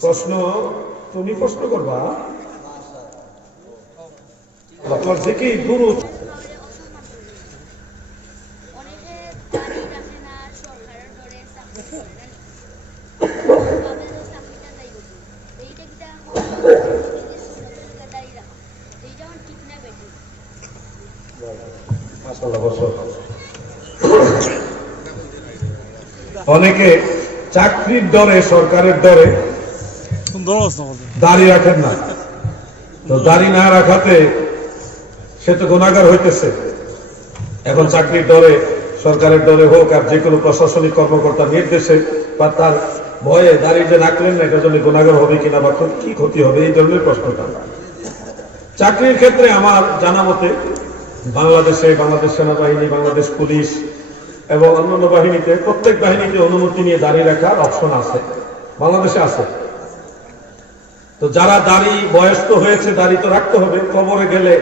প্রশ্ন তুমি প্রশ্ন করবা? তোমার থেকেই দূর অনেকে দাঁড়িয়ে দাঁড়িয়ে চাকরির ডরে সরকারের ডরে আমাদের? দাড়ি রাখেন না। তো দাড়ি না রাখাতে সে তো গুণাগার হইতেছে। এখন চাকরির ডরে সরকারের ডরে হোক আর যে কোনো প্রশাসনিক কর্মকর্তা নির্দেশে বা তার ভয়ে দাড়ি যে রাখলেন না এটার জন্য গুণাগার হবে কিনা বা কি ক্ষতি হবে এই ধরনের প্রশ্নটা। চাকরির ক্ষেত্রে আমার জানা মতে বাংলাদেশে বাংলাদেশ সেনাবাহিনী বাংলাদেশ পুলিশ এবং অন্যান্য বাহিনীতে প্রত্যেক বাহিনীতে অনুমতি নিয়ে দাঁড়িয়ে রাখার অপশন আছে। বাংলাদেশে আছে। তো যারা দাড়ি বয়স্ক হয়েছে, দাড়ি তো রাখতে হবে, কবরে গেলে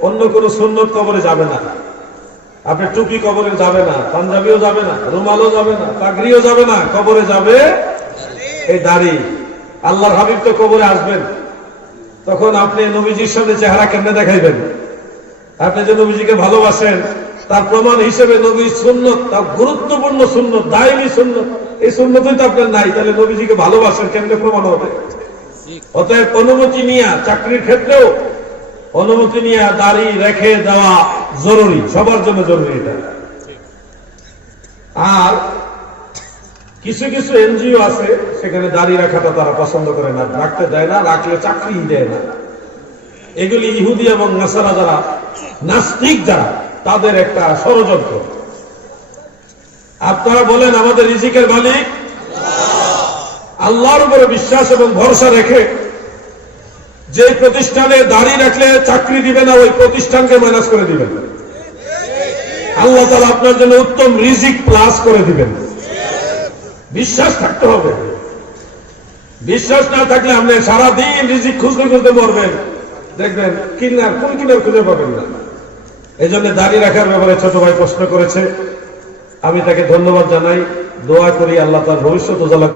অন্য কোনো সুন্নত কবরে যাবে না। আপনি টুপি কবরে যাবে না, পাঞ্জাবিও যাবে না, রুমালও যাবে না, পাগড়িও যাবে না, কবরে যাবে এই দাড়ি। আল্লাহর হাবিব তো কবরে আসবেন। তখন আপনি নবীজির সামনে চেহারা কেমনে দেখাইবেন? আপনি যে নবীজিকে ভালোবাসেন তার প্রমাণ হিসেবে নবীর সুন্নত, তার গুরুত্বপূর্ণ সুন্নত, দায়নি সুন্নত, এই সুন্নতই তো আপনার নাই। তাহলে নবীজিকে ভালোবাসেন কেমনে প্রমাণ হবে। অতএব অনুমতি নিয়ে চাকরির ক্ষেত্রেও অনুমতি নিয়ে, দাড়ি রেখে দেওয়া জরুরি, সবার জন্য জরুরি এটা। আর কিছু কিছু এনজিও আছে, সেখানে দাড়ি রাখাটা তারা পছন্দ করে না, রাখতে দেয় না, রাখলে চাকরি দেয় না। এগুলি ইহুদি এবং নাসারা যারা, নাস্তিক যারা তাদের একটা ষড়যন্ত্র। আপনারা বলেন, আমাদের রিজিকের মালিক? আল্লাহর উপরে বিশ্বাস এবং ভরসা রেখে যে প্রতিষ্ঠানে দাড়ি রাখলে চাকরি দিবে না, ওই প্রতিষ্ঠানকে মাইনাস করে দিবেন। আল্লাহ তালা আপনার জন্য উত্তম রিজিক প্লাস করে দিবেন। বিশ্বাস থাকতে হবে। বিশ্বাস না থাকলে আপনি সারাদিন রিজিক খুঁজতে খুঁজতে মরবেন। দেখবেন কিনার কোন কিনার খুঁজে পাবেন না। এই জন্য দাঁড়িয়ে রাখার ব্যাপারে ছোট ভাই প্রশ্ন করেছে। আমি তাকে ধন্যবাদ জানাই। দোয়া করি আল্লাহ তার ভবিষ্যৎ উজালা